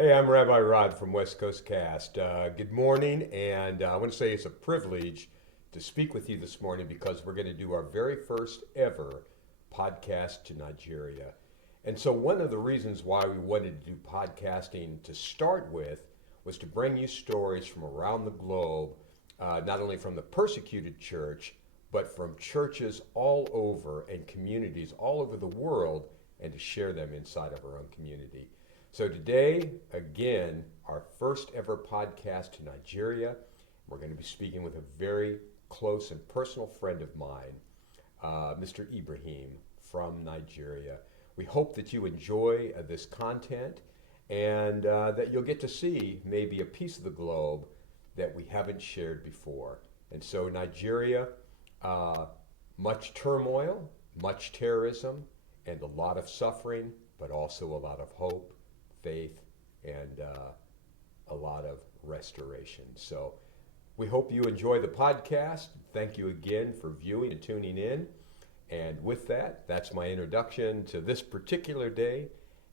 Hey, I'm Rabbi Rod from West Coast Cast. Good morning, and I want to say it's a privilege to speak with you this morning because we're going to do our very first ever podcast to Nigeria. And so, one of the reasons why we wanted to do podcasting to start with was to bring you stories from around the globe, not only from the persecuted church, but from churches all over and communities all over the world, and to share them inside of our own community. So today, again, our first ever podcast to Nigeria. We're going to be speaking with a very close and personal friend of mine, Mr. Ibrahim from Nigeria. We hope that you enjoy this content and that you'll get to see maybe a piece of the globe that we haven't shared before. And so Nigeria, much turmoil, much terrorism, and a lot of suffering, but also a lot of hope, faith, and a lot of restoration. So we hope you enjoy the podcast. Thank you again for viewing and tuning in. And with that, that's my introduction to this particular day.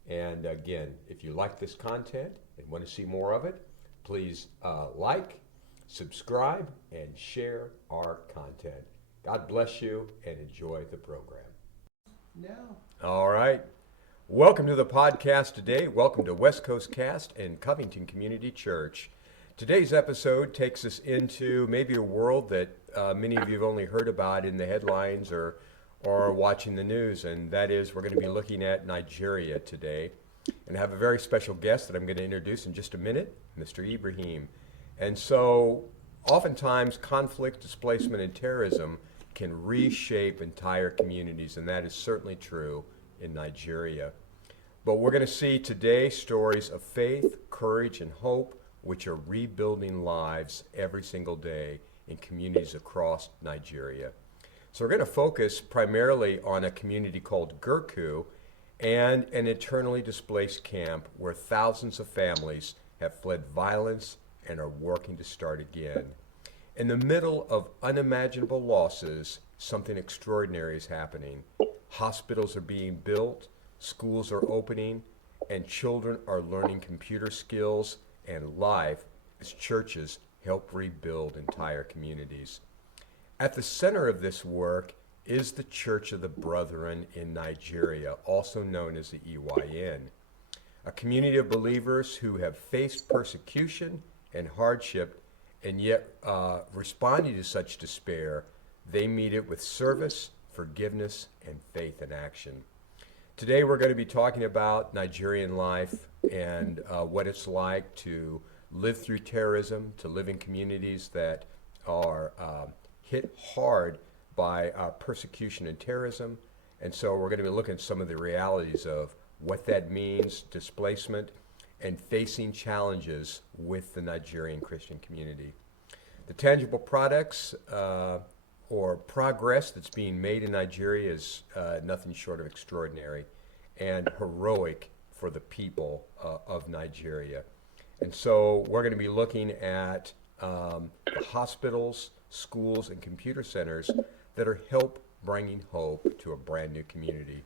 And again, if you like this content and want to see more of it, please like, subscribe, and share our content. God bless you and enjoy the program. No. All right. Welcome to the podcast today. Welcome to West Coast Cast and Covington Community Church. Today's episode takes us into maybe a world that many of you have only heard about in the headlines or watching the news, and that is we're going to be looking at Nigeria today. And I have a very special guest that I'm going to introduce in just a minute, Mr. Ibrahim. And so oftentimes conflict, displacement, and terrorism can reshape entire communities, and that is certainly true in Nigeria. But we're going to see today stories of faith, courage, and hope, which are rebuilding lives every single day in communities across Nigeria. So we're going to focus primarily on a community called Gerku and an internally displaced camp where thousands of families have fled violence and are working to start again. In the middle of unimaginable losses, something extraordinary is happening. Hospitals are being built, schools are opening, and children are learning computer skills and life as churches help rebuild entire communities. At the center of this work is the Church of the Brethren in Nigeria, also known as the EYN, a community of believers who have faced persecution and hardship, and yet responding to such despair, they meet it with service, forgiveness, and faith in action. Today we're going to be talking about Nigerian life and what it's like to live through terrorism, to live in communities that are hit hard by persecution and terrorism. And so we're going to be looking at some of the realities of what that means, displacement, and facing challenges with the Nigerian Christian community. The tangible products or progress that's being made in Nigeria is nothing short of extraordinary and heroic for the people of Nigeria. And so we're going to be looking at the hospitals, schools, and computer centers that are bringing hope to a brand new community.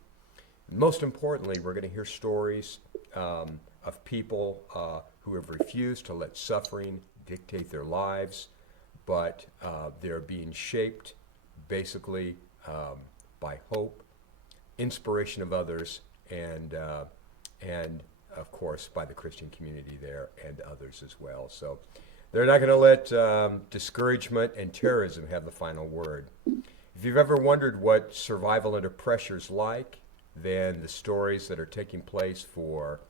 And most importantly, we're going to hear stories of people who have refused to let suffering dictate their lives, but they're being shaped basically by hope, inspiration of others, and of course by the Christian community there and others as well. So they're not going to let discouragement and terrorism have the final word. If you've ever wondered what survival under pressure is like, then the stories that are taking place for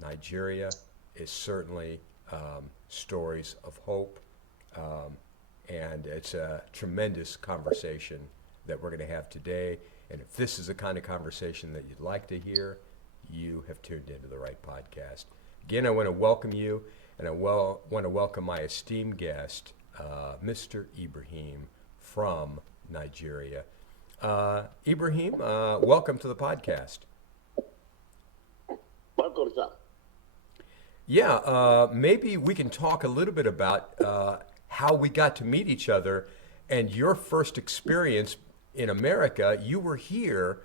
Nigeria is certainly stories of hope. And it's a tremendous conversation that we're going to have today. And if this is the kind of conversation that you'd like to hear, you have tuned into the right podcast. Again, I want to welcome you, and I want to welcome my esteemed guest, Mr. Ibrahim from Nigeria. Ibrahim, welcome to the podcast. Welcome, sir. Yeah, maybe we can talk a little bit about how we got to meet each other and your first experience in America. You were here,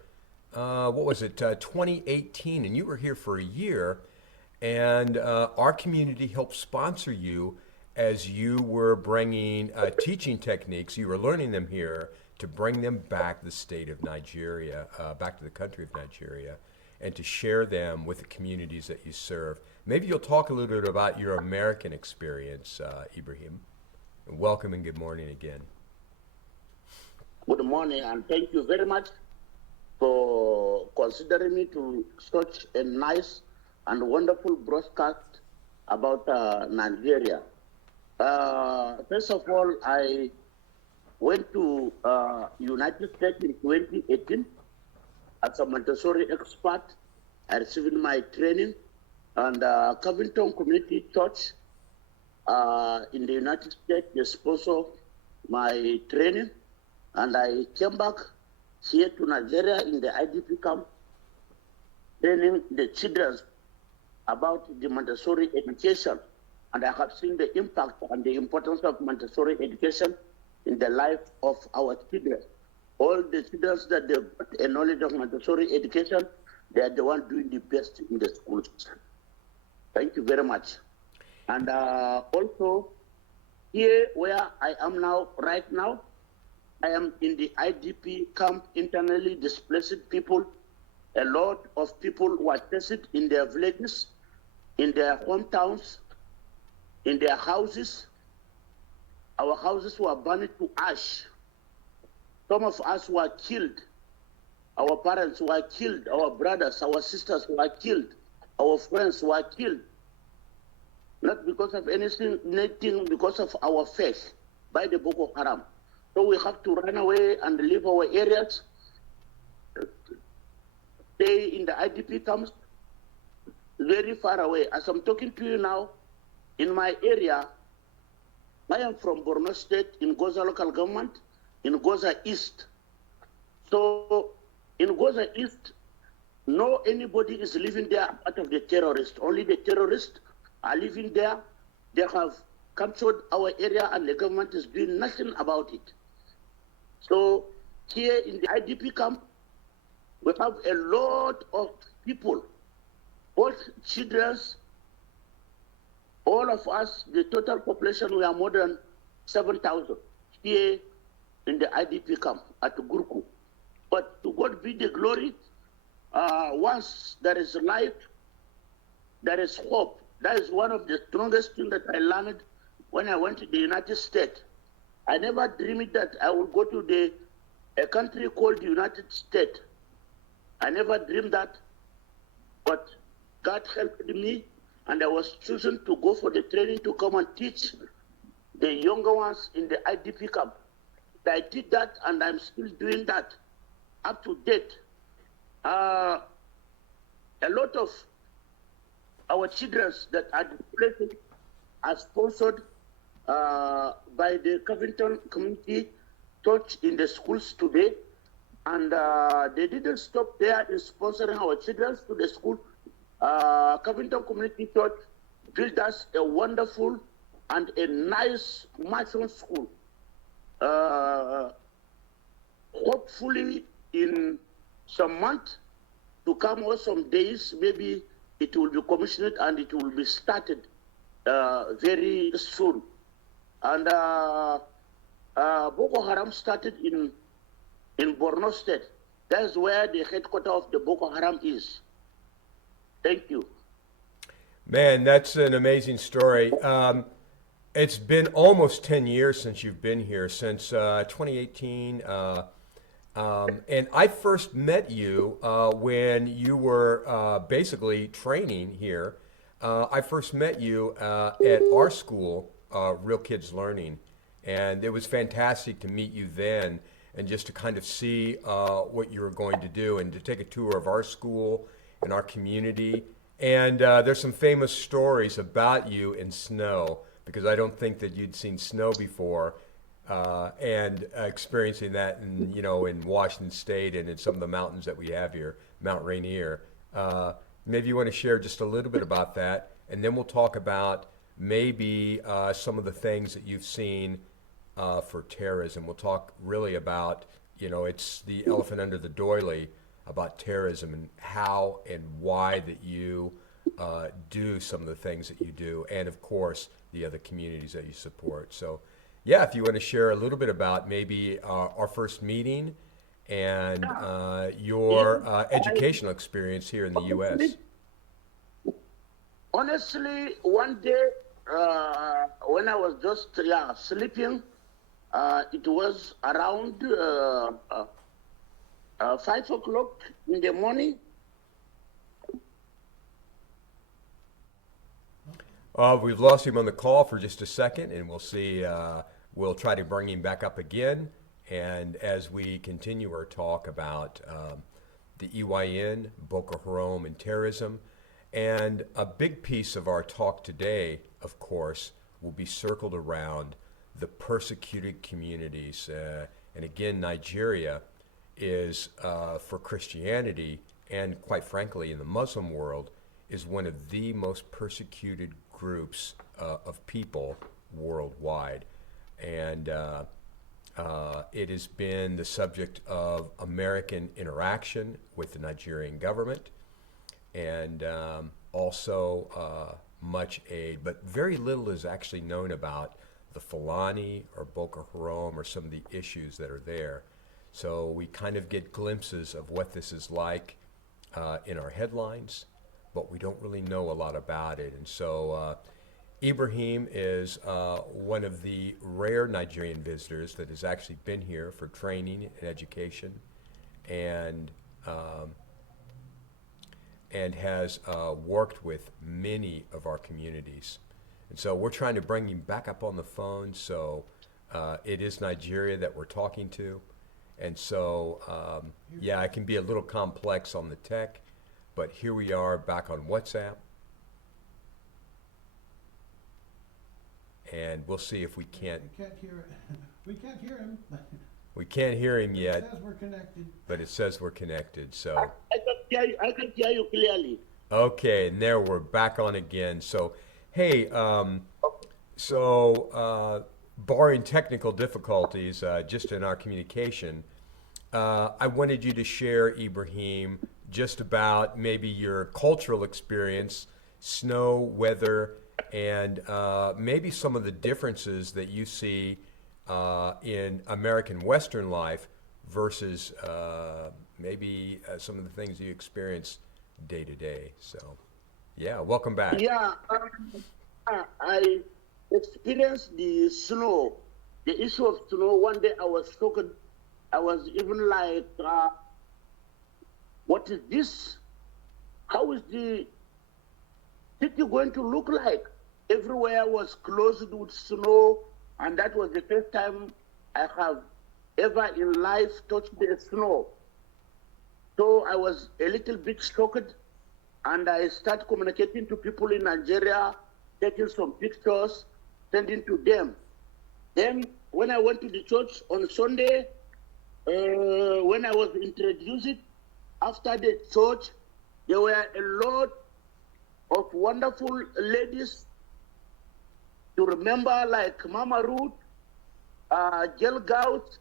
2018, and you were here for a year. and our community helped sponsor you as you were bringing teaching techniques. You were learning them here to bring them back to the state of Nigeria, back to the country of Nigeria, and to share them with the communities that you serve. Maybe you'll talk a little bit about your American experience, Ibrahim. Welcome and good morning again. Good morning, and thank you very much for considering me to such a nice and wonderful broadcast about Nigeria. First of all, I went to United States in 2018 as a Montessori expert. I received my training and Covington Community Church in the United States. They sponsor my training, and I came back here to Nigeria in the IDP camp, training the children about the Montessori education. And I have seen the impact and the importance of Montessori education in the life of our children. All the children that they got a knowledge of Montessori education, they are the ones doing the best in the schools. Thank you very much. And also, here where I am now, right now, I am in the IDP camp, internally displaced people. A lot of people were tested in their villages, in their hometowns, in their houses. Our houses were burned to ash. Some of us were killed. Our parents were killed. Our brothers, our sisters were killed. Our friends were killed. Not because of anything, because of our faith by the Boko Haram. So we have to run away and leave our areas, stay in the IDP camps, very far away. As I'm talking to you now, in my area, I am from Borno State, in Goza local government, in Goza East. So in Goza East, no anybody is living there out of the terrorists. Only the terrorists are living there. They have captured our area and the government is doing nothing about it. So here in the IDP camp, we have a lot of people, both children, all of us, the total population, we are more than 7,000 here in the IDP camp at Gurku. But to God be the glory, once there is life, there is hope. That is one of the strongest things that I learned when I went to the United States. I never dreamed that I would go to a country called the United States. I never dreamed that, but God helped me, and I was chosen to go for the training to come and teach the younger ones in the IDP camp. I did that, and I'm still doing that up to date. A lot of our children that are displaced are sponsored by the Covington Community Church in the schools today. And they didn't stop there in sponsoring our children to the school. Covington Community Church built us a wonderful and a nice mission school. Hopefully in some months to come or some days, maybe it will be commissioned and it will be started very soon. And Boko Haram started in Borno State. That's where the headquarters of the Boko Haram is. Thank you. Man, that's an amazing story. It's been almost 10 years since you've been here, since 2018. And I first met you when you were basically training here. I first met you at our school, Real Kids Learning. And it was fantastic to meet you then and just to kind of see what you were going to do and to take a tour of our school and our community. And there's some famous stories about you in snow, because I don't think that you'd seen snow before, and experiencing that in Washington State and in some of the mountains that we have here, Mount Rainier. Maybe you want to share just a little bit about that, and then we'll talk about maybe some of the things that you've seen for terrorism. We'll talk really about, it's the elephant under the doily about terrorism and how and why that you do some of the things that you do, and of course the other communities that you support. So, yeah, if you want to share a little bit about maybe our first meeting and your educational experience here in the U.S. Honestly, one day when I was just sleeping, it was around 5 o'clock in the morning. We've lost him on the call for just a second, and we'll see. We'll try to bring him back up again. And as we continue our talk about the EYN, Boko Haram, and terrorism, and a big piece of our talk today, of course, will be circled around the persecuted communities. And again, Nigeria is, for Christianity, and quite frankly, in the Muslim world, is one of the most persecuted groups of people worldwide. And it has been the subject of American interaction with the Nigerian government, and also much aid, but very little is actually known about the Fulani or Boko Haram or some of the issues that are there. So we kind of get glimpses of what this is like in our headlines, but we don't really know a lot about it. And so Ibrahim is one of the rare Nigerian visitors that has actually been here for training and education, and has worked with many of our communities. And so we're trying to bring him back up on the phone. So it is Nigeria that we're talking to. And so, yeah, it can be a little complex on the tech, but here we are back on WhatsApp. And we'll see if we can't. We can't hear it. We can't hear him. We can't hear him yet. It says we're connected. But it says we're connected. So. I can hear you clearly. Okay, and there we're back on again. So, hey, barring technical difficulties, just in our communication, I wanted you to share, Ibrahim, just about maybe your cultural experience, snow, weather, and maybe some of the differences that you see in American Western life versus maybe some of the things you experience day to day. So, yeah, welcome back. Yeah, I experienced the snow, the issue of snow. One day I was shocked. I was even like, what is this? How is the city going to look like? Everywhere was closed with snow, and that was the first time I have ever in life touched the snow. So I was a little bit shocked, and I started communicating to people in Nigeria, taking some pictures, sending to them. Then when I went to the church on Sunday, when I was introduced, after the church, there were a lot of wonderful ladies to remember, like Mama Ruth, Jill Gout,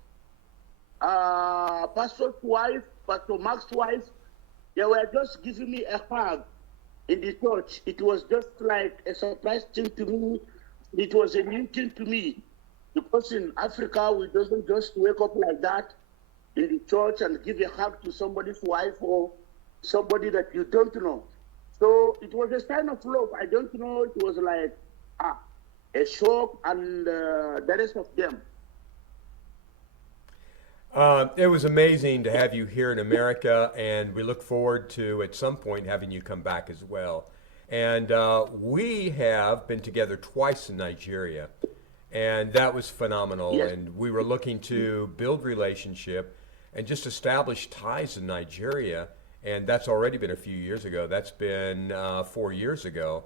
Pastor's wife, Pastor Mark's wife. They were just giving me a hug in the church. It was just like a surprise thing to me. It was a new thing to me, because in Africa, we doesn't just wake up like that in the church and give a hug to somebody's wife or somebody that you don't know. So it was a sign of love. I don't know, it was like a shock, and the rest of them. It was amazing to have you here in America, and we look forward to, at some point, having you come back as well. And we have been together twice in Nigeria, and that was phenomenal. Yes. And we were looking to build relationship and just establish ties in Nigeria, and that's already been a few years ago. That's been 4 years ago.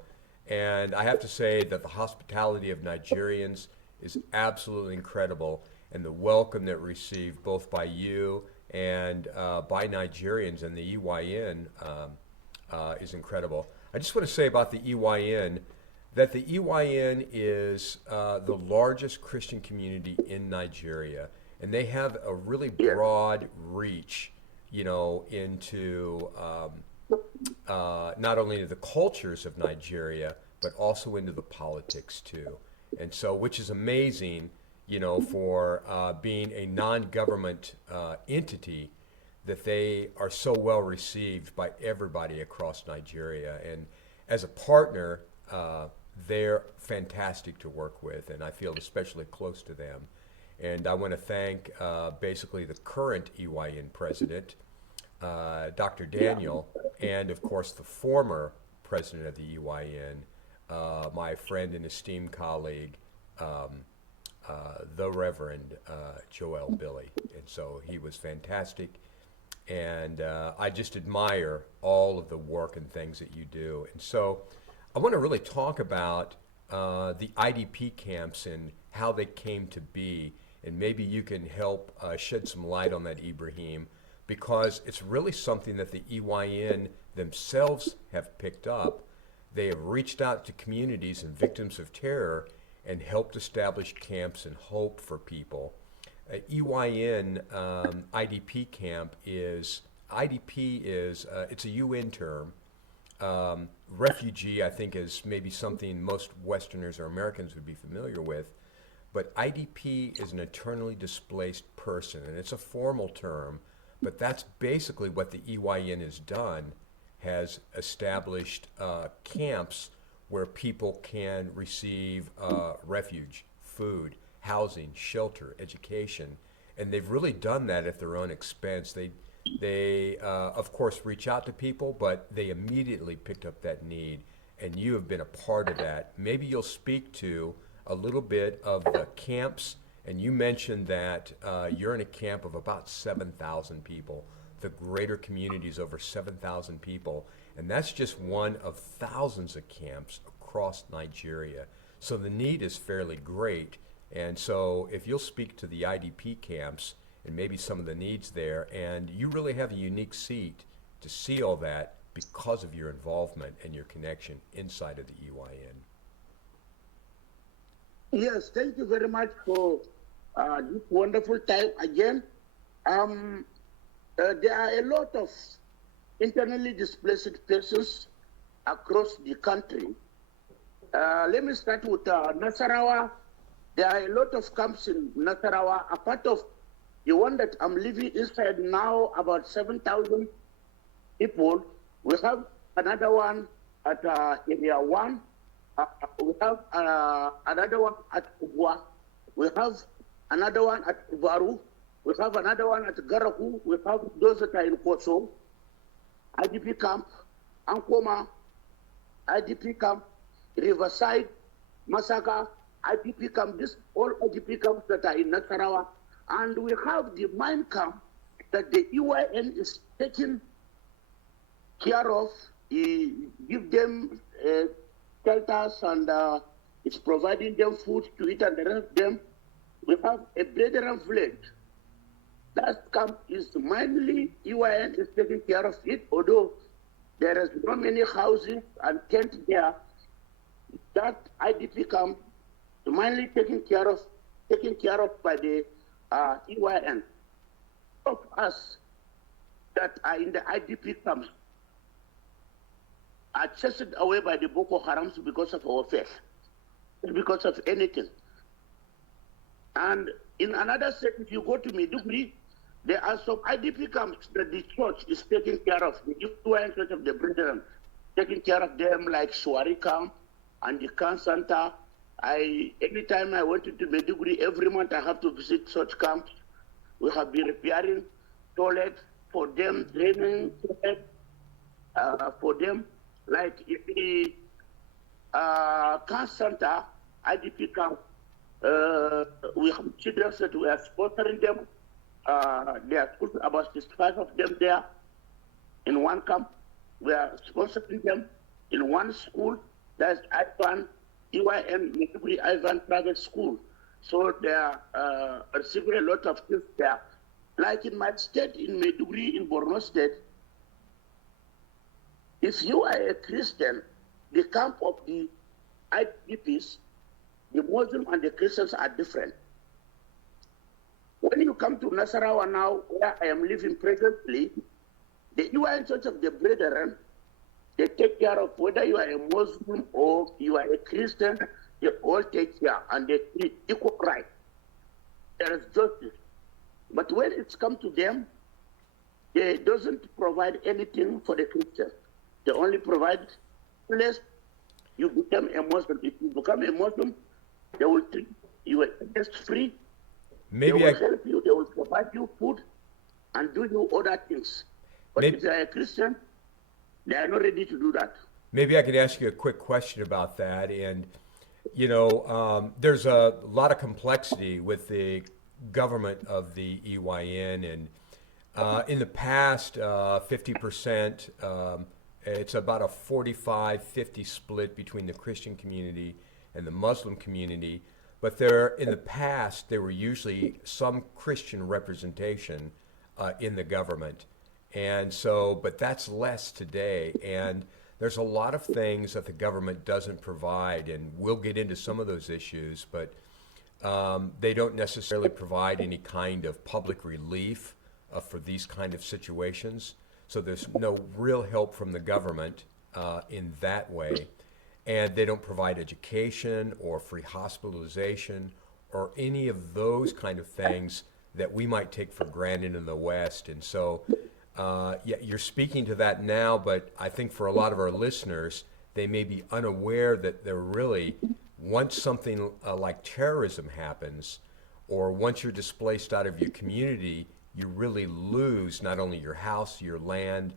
And I have to say that the hospitality of Nigerians is absolutely incredible, and the welcome that received both by you and by Nigerians and the EYN is incredible. I just want to say about the EYN that the EYN is the largest Christian community in Nigeria, and they have a really broad reach, into not only into the cultures of Nigeria, but also into the politics too. And so, which is amazing, for being a non-government entity, that they are so well received by everybody across Nigeria. And as a partner, they're fantastic to work with, and I feel especially close to them. And I want to thank basically the current EYN president, Dr. Daniel, and of course the former president of the EYN, my friend and esteemed colleague, the Reverend Joel Billy. And so he was fantastic. And I just admire all of the work and things that you do. And so I want to really talk about the IDP camps and how they came to be. And maybe you can help shed some light on that, Ibrahim, because it's really something that the EYN themselves have picked up. They have reached out to communities and victims of terror and helped establish camps and hope for people. EYN IDP camp is, it's a UN term. Refugee, I think, is maybe something most Westerners or Americans would be familiar with. But IDP is an internally displaced person, and it's a formal term, but that's basically what the EYN has done, has established camps where people can receive refuge, food, housing, shelter, education, and they've really done that at their own expense. They of course, reach out to people, but they immediately picked up that need, and you have been a part of that. Maybe you'll speak to a little bit of the camps, and you mentioned that you're in a camp of about 7,000 people. The greater community is over 7,000 people, and that's just one of thousands of camps across Nigeria. So the need is fairly great. And so if you'll speak to the IDP camps and maybe some of the needs there, and you really have a unique seat to see all that because of your involvement and your connection inside of the EYN. Yes, thank you very much for this wonderful time again. There are a lot of internally displaced persons across the country. Let me start with Nasarawa. There are a lot of camps in Nasarawa. A part of the one that I'm living inside now, about 7,000 people. We have another one at Area 1. We have another one at Kubwa. We have another one at Kubaru. We have another one at Garahu. We have those that are in Koso, IDP camp, Ankoma, IDP camp, Riverside, Masaka, IDP camp, this all IDP camps that are in Nasarawa. And we have the mine camp that the EYN is taking care of. Give them shelters and it's providing them food to eat and the rest of them. We have a Brethren village. That camp is mainly EYN is taking care of it, although there is not many houses and tent there. That IDP camp is mainly taken care of by the EYN. Of us that are in the IDP camps are chased away by the Boko Harams because of our faith, because of anything. And in another state, if you go to Maiduguri, there are some IDP camps that the church is taking care of, the UN Church of the Brethren, taking care of them, like Shwari camp and the Khan Center. Anytime I went into Maiduguri, every month I have to visit such camps. We have been repairing toilets for them, draining toilets for them. Like in the Khan Center, IDP camp, we have children that we are sponsoring them. There are schools, about 65 of them there in one camp. We are sponsoring them in one school. That's Ivan, EYN, Maiduguri Ivan Private School. So they are receiving a lot of things there. Like in my state, in Maiduguri, in Borno State, if you are a Christian, the camp of the IDPs, the Muslims and the Christians are different. When you come to Nasarawa now, where I am living presently, the UN Church of the Brethren They take care of whether you are a Muslim or you are a Christian. They all take care and they treat equal right. There is justice. But when it's come to them, they doesn't provide anything for the Christians. They only provide unless you become a Muslim. If you become a Muslim, they will treat you just free. They will help you. They will provide you food and do you other things. But if you are a Christian, they are not ready to do that. Maybe I could ask you a quick question about that. And, there's a lot of complexity with the government of the EYN. And in the past, 50%, it's about a 45-50 split between the Christian community and the Muslim community. But in the past, there were usually some Christian representation in the government. And so, but that's less today. And there's a lot of things that the government doesn't provide. And we'll get into some of those issues, but they don't necessarily provide any kind of public relief for these kind of situations. So there's no real help from the government in that way. And they don't provide education or free hospitalization or any of those kind of things that we might take for granted in the West. And so, you're speaking to that now, but I think for a lot of our listeners, they may be unaware that they're really, once something like terrorism happens, or once you're displaced out of your community, you really lose not only your house, your land,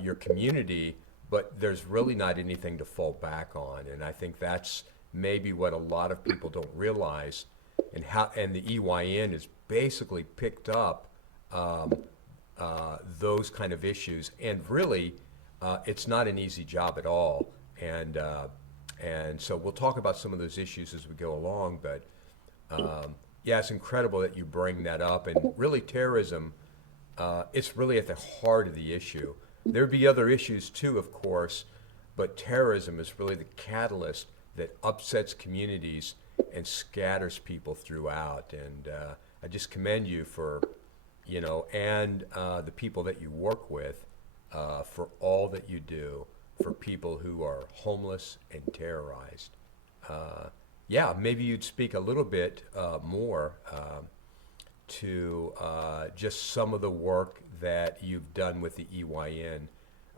your community, but there's really not anything to fall back on. And I think that's maybe what a lot of people don't realize, and the EYN has basically picked up those kind of issues. And really, it's not an easy job at all. And so we'll talk about some of those issues as we go along. But yeah, it's incredible that you bring that up. And really, terrorism, it's really at the heart of the issue. There'd be other issues too, of course, but terrorism is really the catalyst that upsets communities and scatters people throughout. And I just commend you for, and the people that you work with for all that you do for people who are homeless and terrorized. Yeah, maybe you'd speak a little bit more to just some of the work that you've done with the EYN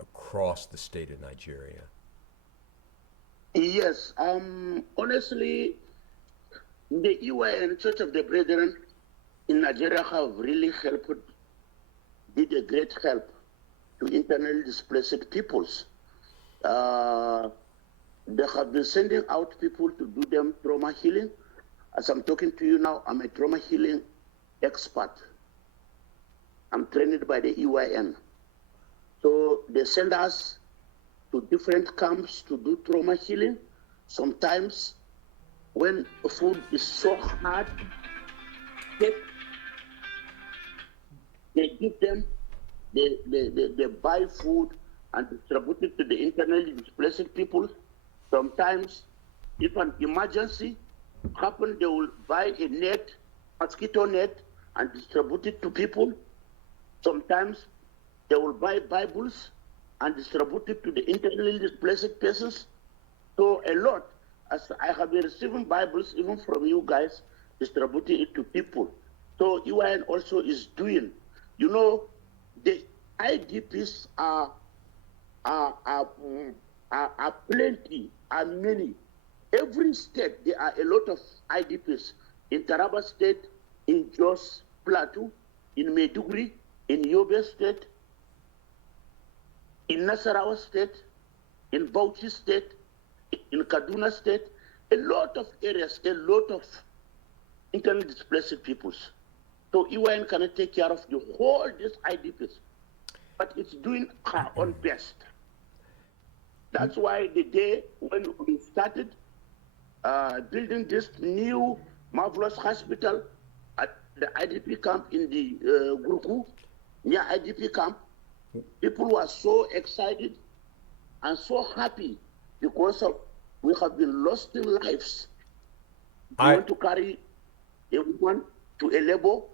across the state of Nigeria. Yes, honestly, the EYN Church of the Brethren in Nigeria have really did a great help to internally displaced peoples. They have been sending out people to do them trauma healing. As I'm talking to you now, I'm a trauma healing expert. I'm trained by the EYN. So they send us to different camps to do trauma healing. Sometimes when food is so hard, they give them, they buy food and distribute it to the internally displaced people. Sometimes, if an emergency happens, they will buy a net, mosquito net, and distribute it to people. Sometimes they will buy Bibles and distribute it to the internally displaced persons. So a lot, as I have been receiving Bibles even from you guys, distributing it to people. So EYN also is doing, the IDPs are plenty, are many. Every state, there are a lot of IDPs. In Taraba State, in Jos Plateau, in Maiduguri, in Yobe State, in Nasarawa State, in Bauchi State, in Kaduna State, a lot of areas, a lot of internally displaced peoples. So EYN cannot take care of the whole these IDPs, but it's doing her own best. That's why the day when we started building this new marvelous hospital at the IDP camp in the Guruku, near IDP camp, people were so excited and so happy because we have been lost in lives. You want to carry everyone to a level,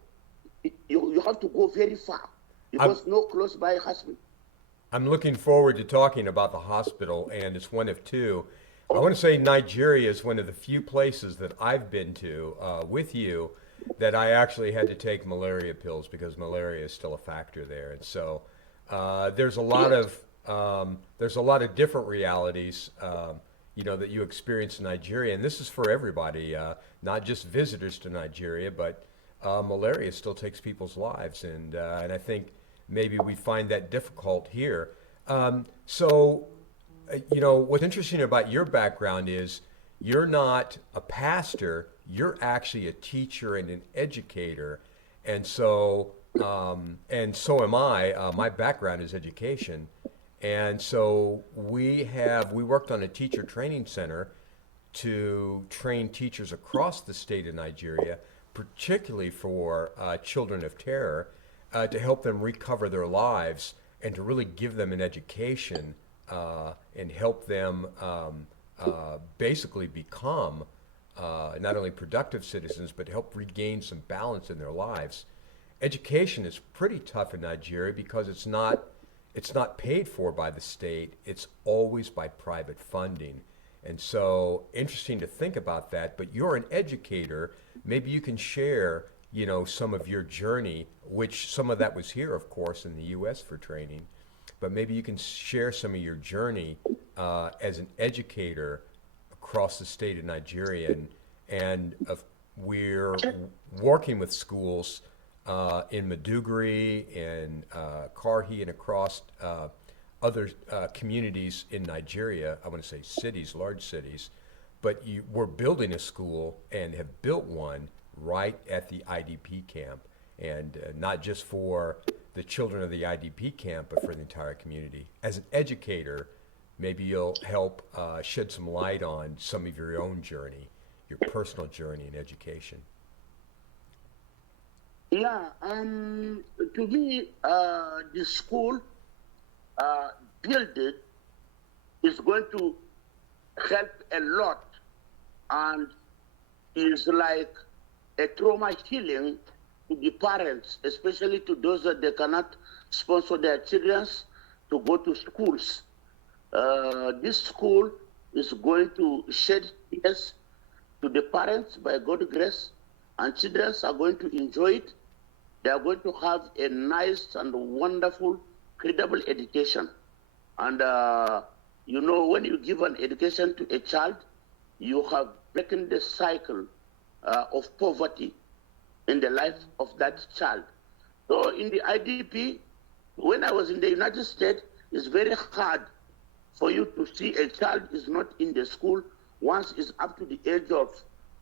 you have to go very far because no close by hospital. I'm looking forward to talking about the hospital, and it's one of two. I want to say Nigeria is one of the few places that I've been to with you that I actually had to take malaria pills because malaria is still a factor there. And so there's a lot of different realities, that you experience in Nigeria, and this is for everybody, not just visitors to Nigeria, but malaria still takes people's lives, and I think maybe we find that difficult here. What's interesting about your background is you're not a pastor, you're actually a teacher and an educator. And so am I. My background is education. And so we worked on a teacher training center to train teachers across the state of Nigeria, particularly for children of terror, to help them recover their lives and to really give them an education and help them basically become not only productive citizens, but help regain some balance in their lives. Education is pretty tough in Nigeria because it's not paid for by the state. It's always by private funding. And so interesting to think about that, but you're an educator. Maybe you can share, some of your journey, which some of that was here, of course, in the U.S. for training, but maybe you can share some of your journey as an educator across the state of Nigeria. We're working with schools in Maiduguri and Karhi and across other communities in Nigeria. I want to say cities, large cities, but we're building a school and have built one right at the IDP camp, and not just for the children of the IDP camp, but for the entire community. As an educator, maybe you'll help shed some light on some of your own journey, your personal journey in education. Yeah, to me, the school building is going to help a lot and is like a trauma healing to the parents, especially to those that they cannot sponsor their children to go to schools. This school is going to shed tears to the parents by God's grace, and children are going to enjoy it. They are going to have a nice and wonderful, credible education. And, when you give an education to a child, you have broken the cycle of poverty in the life of that child. So in the IDP, when I was in the United States, it's very hard for you to see a child is not in the school once is up to the age of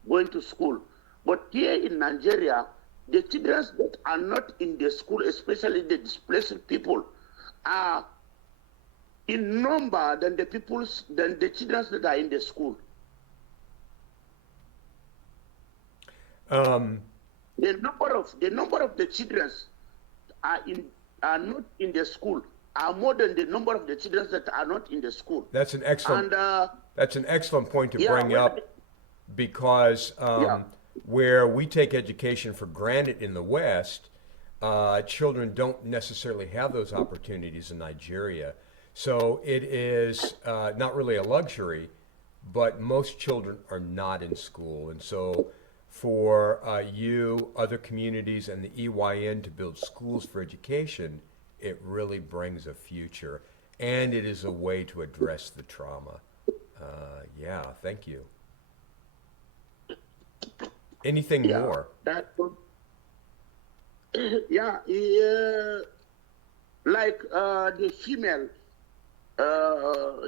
going to school. But here in Nigeria, the children that are not in the school, especially the displaced people, are in number than the children that are in the school. The number of the children are not in the school are more than the number of the children that are not in the school. That's an excellent point to bring up, because where we take education for granted in the West, children don't necessarily have those opportunities in Nigeria. So it is not really a luxury, but most children are not in school. And so for you, other communities, and the EYN to build schools for education, it really brings a future. And it is a way to address the trauma. Thank you. Anything more? Like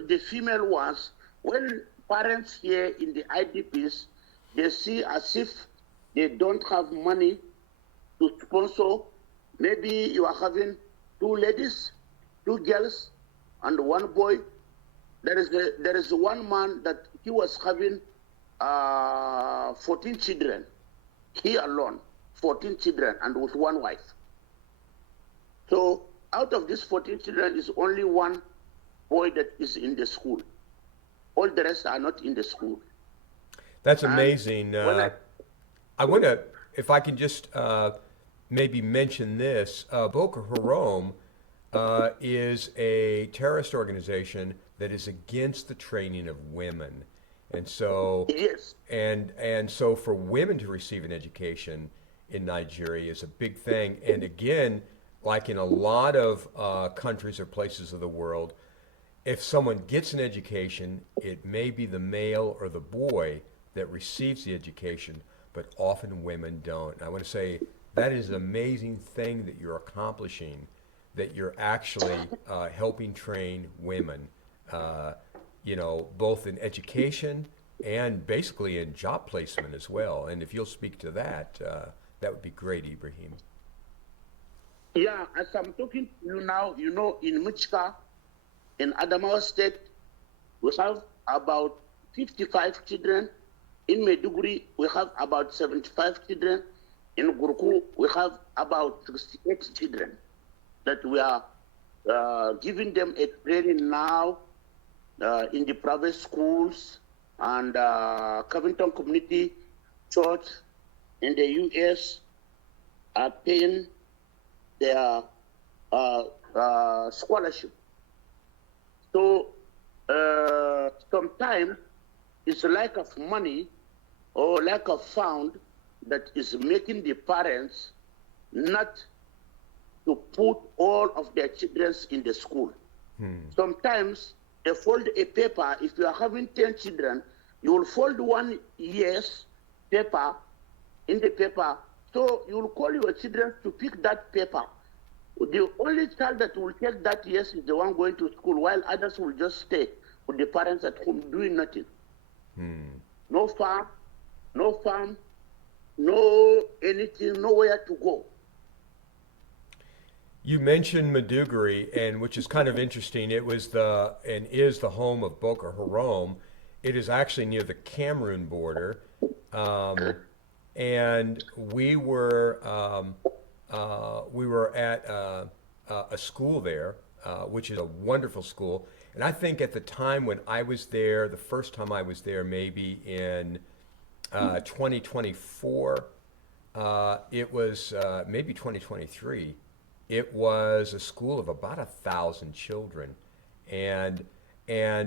the female ones, when parents here in the IDPs, they see as if they don't have money to sponsor. Maybe you are having 2 ladies, 2 girls, and 1 boy. There is one man that he was having 14 children. He alone, 14 children, and with 1 wife. So out of these 14 children is only 1 boy that is in the school. All the rest are not in the school. That's amazing. I want to, if I can just maybe mention this, Boko Haram is a terrorist organization that is against the training of women. And so, Yes. and so for women to receive an education in Nigeria is a big thing. And again, like in a lot of countries or places of the world, if someone gets an education, it may be the male or the boy that receives the education, but often women don't. I want to say that is an amazing thing that you're accomplishing, that you're actually helping train women, both in education and basically in job placement as well. And if you'll speak to that, that would be great, Ibrahim. Yeah, as I'm talking to you now, in Michika, in Adamawa State, we have about 55 children. In Maiduguri, we have about 75 children. In Gurku, we have about 68 children that we are giving them a training now in the private schools and Covington Community Church in the U.S. are paying their scholarship. So sometimes it's a lack of money or lack of fund that is making the parents not to put all of their children in the school. Sometimes they fold a paper. If you are having 10 children, you will fold one yes paper in the paper. So you will call your children to pick that paper. The only child that will take that yes is the one going to school, while others will just stay with the parents at home doing nothing. No farm, no anything, nowhere to go. You mentioned Maiduguri, and which is kind of interesting. It was and is the home of Boko Haram. It is actually near the Cameroon border, and we were at a school there, which is a wonderful school. And I think at the time when I was there, the first time I was there, maybe in 2024, it was maybe 2023. It was a school of about 1,000 children, and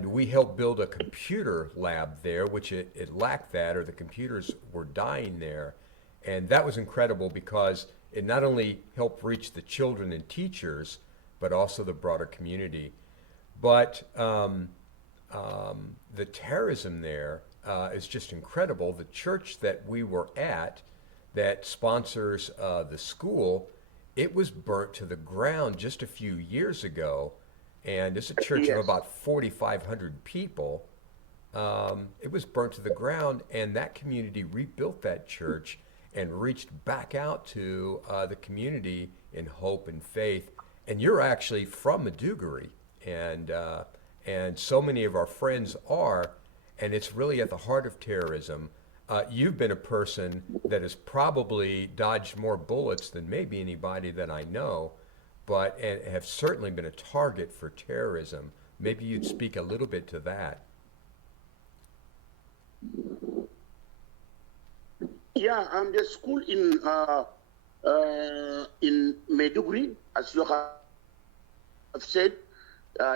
we helped build a computer lab there, which it lacked that, or the computers were dying there, and that was incredible because it not only helped reach the children and teachers, but also the broader community. But the terrorism there is just incredible. The church that we were at, that sponsors the school, it was burnt to the ground just a few years ago, and it's a church of about 4,500 people. It was burnt to the ground, and that community rebuilt that church and reached back out to the community in hope and faith. And you're actually from Maiduguri, and so many of our friends are, and it's really at the heart of terrorism. You've been a person that has probably dodged more bullets than maybe anybody that I know, and have certainly been a target for terrorism. Maybe you'd speak a little bit to that. Yeah, the school in Maiduguri, as you have said,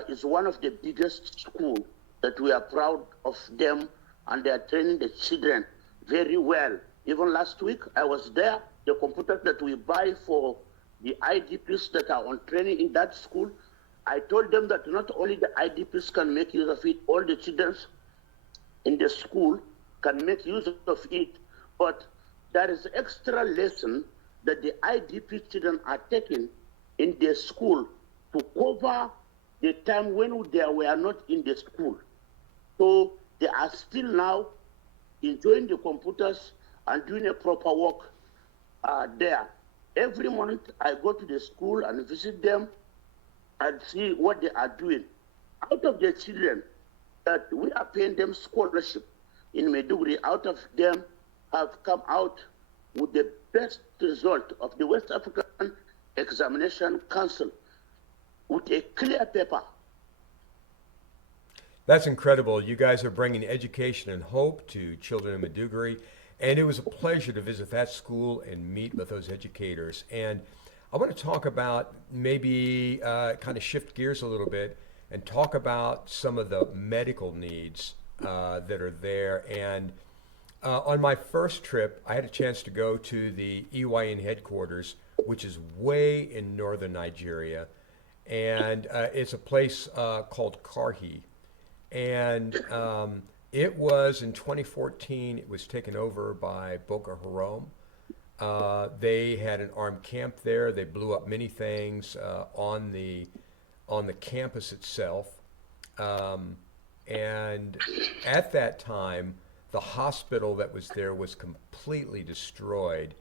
is one of the biggest schools that we are proud of them, and they are training the children very well. Even last week, I was there. The computers that we buy for the IDPs that are on training in that school, I told them that not only the IDPs can make use of it, all the children in the school can make use of it, but there is extra lesson that the IDP children are taking in their school to cover the time when they were not in the school. So they are still now enjoying the computers and doing a proper work there. Every month I go to the school and visit them and see what they are doing. Out of the children that we are paying them scholarship in Maiduguri, out of them have come out with the best result of the West African Examination Council with a clear paper. That's incredible. You guys are bringing education and hope to children in Maiduguri, and it was a pleasure to visit that school and meet with those educators. And I want to talk about maybe kind of shift gears a little bit and talk about some of the medical needs that are there. And on my first trip, I had a chance to go to the EYN headquarters, which is way in northern Nigeria. And it's a place called Karhi. And it was in 2014, it was taken over by Boko Haram. They had an armed camp there. They blew up many things on the campus itself. And at that time, the hospital that was there was completely destroyed.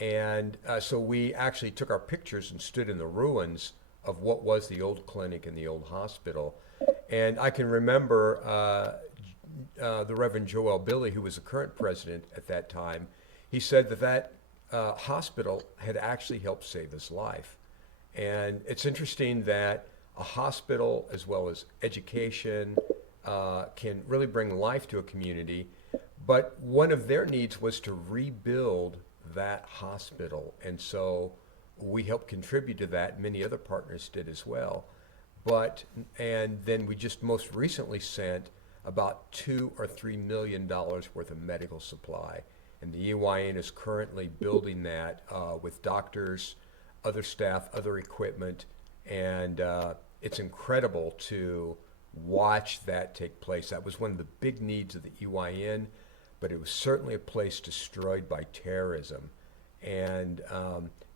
And so we actually took our pictures and stood in the ruins of what was the old clinic and the old hospital. And I can remember the Reverend Joel Billy, who was the current president at that time. He said that hospital had actually helped save his life. And it's interesting that a hospital, as well as education, can really bring life to a community. But one of their needs was to rebuild that hospital. And so we helped contribute to that. Many other partners did as well. And then we just most recently sent about $2 or $3 million worth of medical supply. And the EYN is currently building that with doctors, other staff, other equipment. And it's incredible to watch that take place. That was one of the big needs of the EYN, but it was certainly a place destroyed by terrorism. And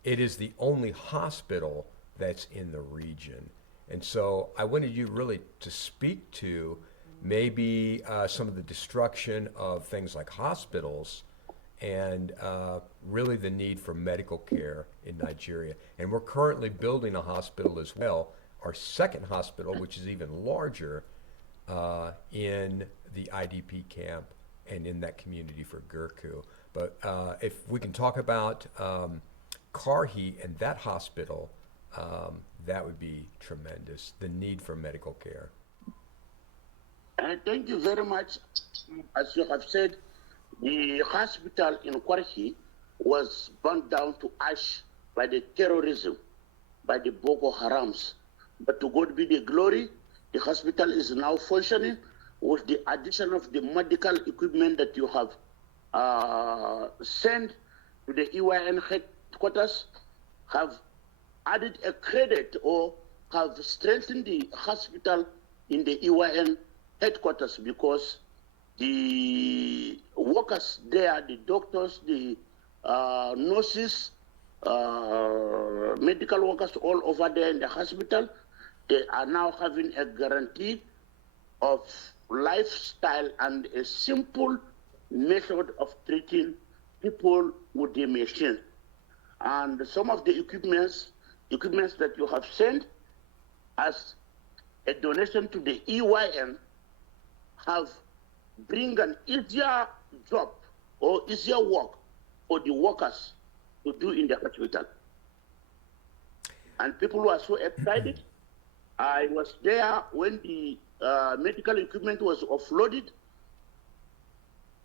it is the only hospital that's in the region. And so I wanted you really to speak to maybe some of the destruction of things like hospitals and really the need for medical care in Nigeria. And we're currently building a hospital as well, our second hospital, which is even larger, in the IDP camp and in that community for Gurku. But if we can talk about Karhi and that hospital, that would be tremendous, the need for medical care. Thank you very much. As you have said, the hospital in Kwarhi was burned down to ash by the terrorism, by the Boko Harams. But to God be the glory, the hospital is now functioning with the addition of the medical equipment that you have sent to the EYN headquarters, have added a credit or have strengthened the hospital in the EYN headquarters, because the workers there, the doctors, the nurses, medical workers all over there in the hospital, they are now having a guarantee of lifestyle and a simple method of treating people with the machine. And some of the equipments that you have sent as a donation to the EYN have bring an easier job or easier work for the workers to do in the hospital. And people were so excited. I was there when the medical equipment was offloaded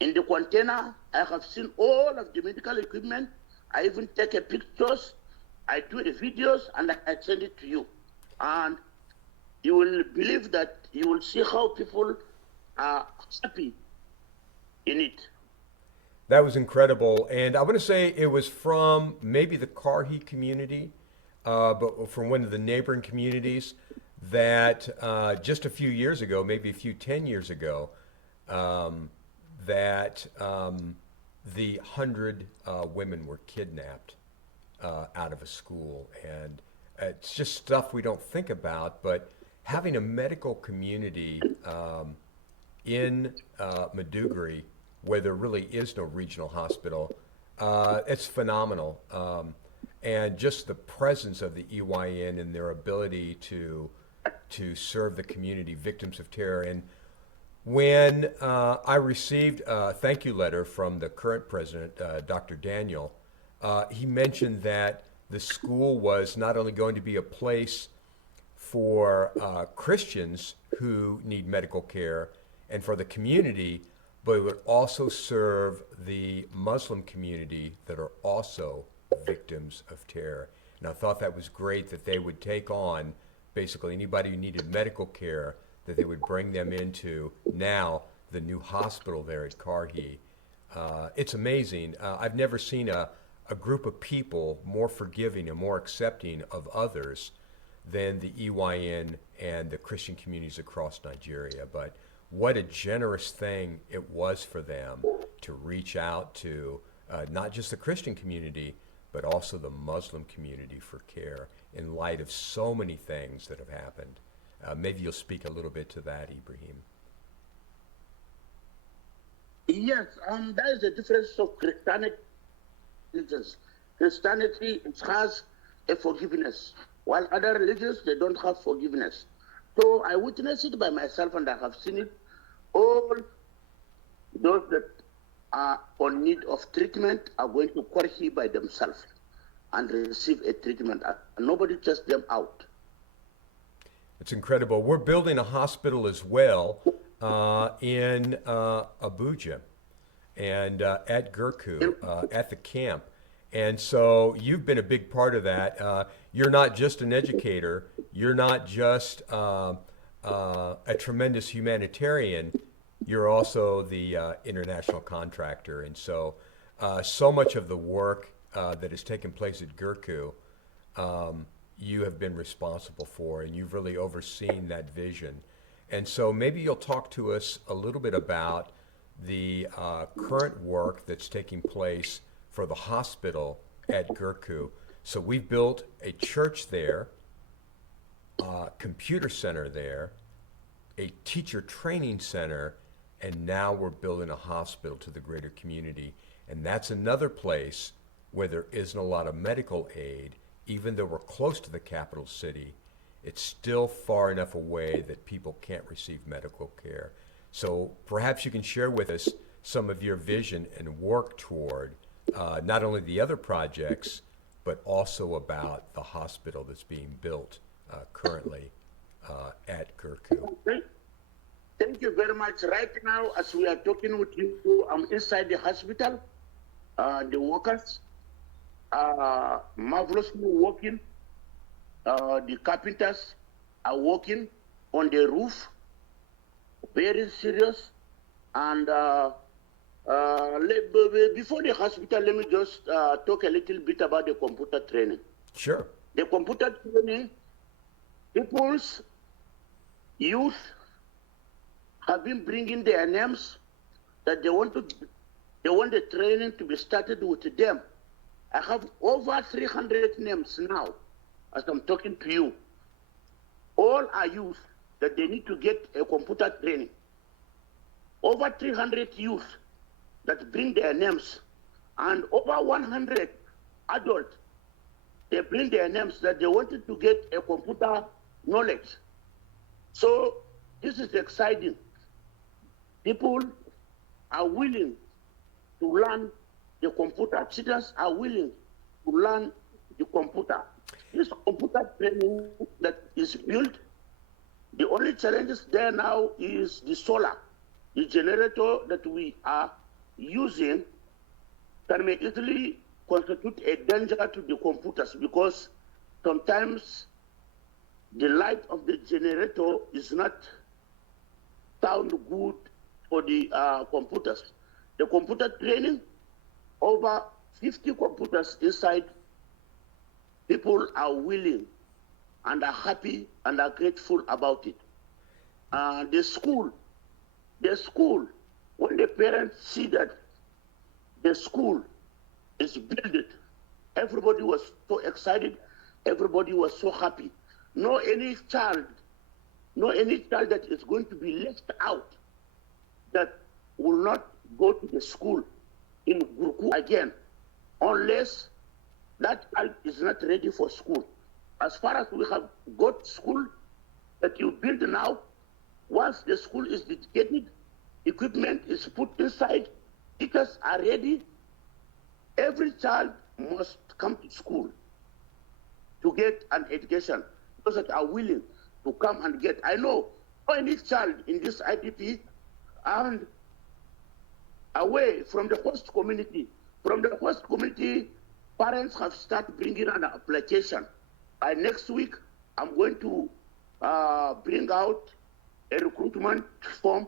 in the container. I have seen all of the medical equipment. I even take a pictures, I do the videos, and I send it to you. And you will believe that you will see how people are happy in it. That was incredible. And I want to say it was from maybe the Karhi community, but from one of the neighboring communities that just a few years ago, maybe 10 years ago, that the 100 women were kidnapped out of a school. And it's just stuff we don't think about, but having a medical community in Maiduguri, where there really is no regional hospital, it's phenomenal. And just the presence of the EYN and their ability to serve the community, victims of terror. And when I received a thank you letter from the current president, Dr. Daniel, he mentioned that the school was not only going to be a place for Christians who need medical care and for the community, but it would also serve the Muslim community that are also victims of terror. And I thought that was great that they would take on basically anybody who needed medical care, that they would bring them into now the new hospital there at Carhi. It's amazing. I've never seen a group of people more forgiving and more accepting of others than the EYN and the Christian communities across Nigeria. But what a generous thing it was for them to reach out to not just the Christian community, but also the Muslim community for care in light of so many things that have happened. Maybe you'll speak a little bit to that, Ibrahim. Yes, there is a difference of Christianity. Christianity has a forgiveness, while other religions, they don't have forgiveness. So I witnessed it by myself, and I have seen it. All those that are on need of treatment are going to Kwarhi by themselves and receive a treatment. And nobody tests them out. It's incredible. We're building a hospital as well in Abuja and at Gerku, at the camp. And so you've been a big part of that. You're not just an educator. You're not just a tremendous humanitarian. You're also the international contractor. And so so much of the work that has taken place at Gerku, you have been responsible for, and you've really overseen that vision. And so maybe you'll talk to us a little bit about the current work that's taking place for the hospital at Gerku. So we've built a church there, a computer center there, a teacher training center, and now we're building a hospital to the greater community. And that's another place where there isn't a lot of medical aid. Even though we're close to the capital city, it's still far enough away that people can't receive medical care. So perhaps you can share with us some of your vision and work toward not only the other projects, but also about the hospital that's being built currently at Gerku. Thank you very much. Right now, as we are talking with you, I'm inside the hospital. The workers are marvelously working. The carpenters are working on the roof, very serious. And before the hospital, let me just talk a little bit about the computer training. Sure. The computer training, people's youth have been bringing their names that they want the training to be started with them. I have over 300 names now as I'm talking to you. All are youth that they need to get a computer training. Over 300 youth that bring their names, and over 100 adults, they bring their names that they wanted to get a computer knowledge. So this is exciting. People are willing to learn the computer. Students are willing to learn the computer. This computer training that is built, the only challenges there now is the solar. The generator that we are using can easily constitute a danger to the computers, because sometimes the light of the generator is not sound good for the computers. The computer training, over 50 computers inside, people are willing and are happy and are grateful about it. The school, when the parents see that the school is built, everybody was so excited, everybody was so happy. No any child that is going to be left out, that will not go to the school in Gurku again, unless that child is not ready for school. As far as we have got school that you build now, once the school is dedicated, equipment is put inside, teachers are ready, every child must come to school to get an education. Those that are willing to come and get. I know any child in this IDP and away from the host community. From the host community, parents have started bringing an application. By next week, I'm going to bring out a recruitment form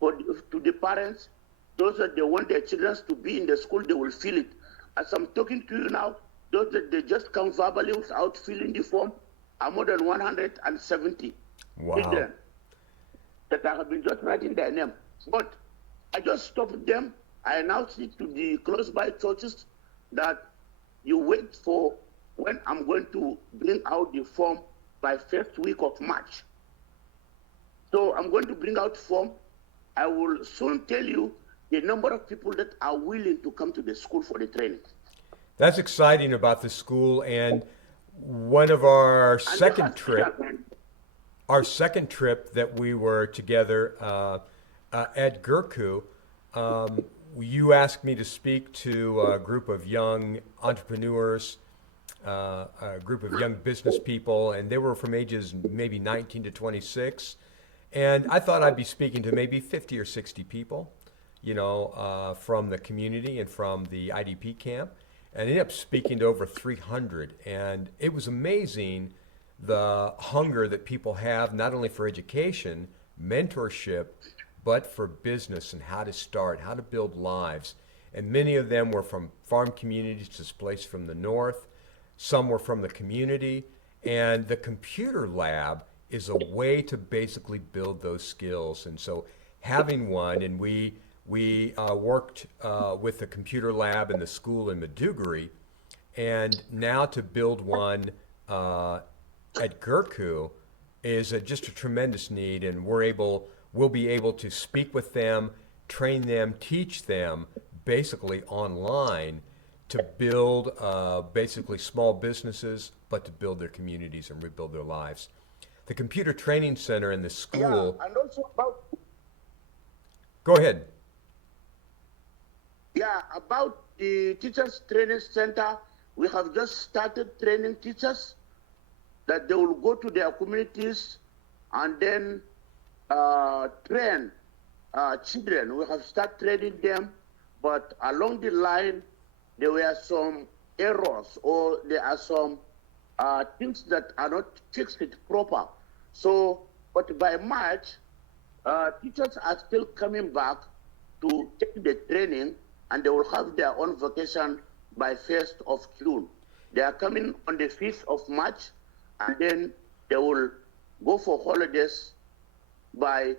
to the parents. Those that they want their children to be in the school, they will fill it. As I'm talking to you now, those that they just come verbally without filling the form are more than 170 Wow. children that I have been just writing their name. But I just stopped them. I announced it to the close by churches that you wait for when I'm going to bring out the form by first week of March. So I'm going to bring out form. I will soon tell you the number of people that are willing to come to the school for the training. That's exciting about the school. And one of our And second the hospital, that we were together at Gurku, you asked me to speak to a group of young entrepreneurs, a group of young business people, and they were from ages maybe 19 to 26. And I thought I'd be speaking to maybe 50 or 60 people, from the community and from the IDP camp. And I ended up speaking to over 300. And it was amazing the hunger that people have, not only for education, mentorship, but for business and how to start, how to build lives. And many of them were from farm communities displaced from the north. Some were from the community. And the computer lab is a way to basically build those skills. And so having one, and we worked with the computer lab in the school in Maiduguri, and now to build one at Gurku is just a tremendous need, and we'll be able to speak with them, train them, teach them basically online to build basically small businesses, but to build their communities and rebuild their lives. The computer training center in the school. and also about Go ahead. about the teachers training center. We have just started training teachers that they will go to their communities and then train children. We have started training them, but along the line, there were some errors or there are some things that are not fixed proper. So, but by March, teachers are still coming back to take the training, and they will have their own vacation by 1st of June. They are coming on the 5th of March, and then they will go for holidays by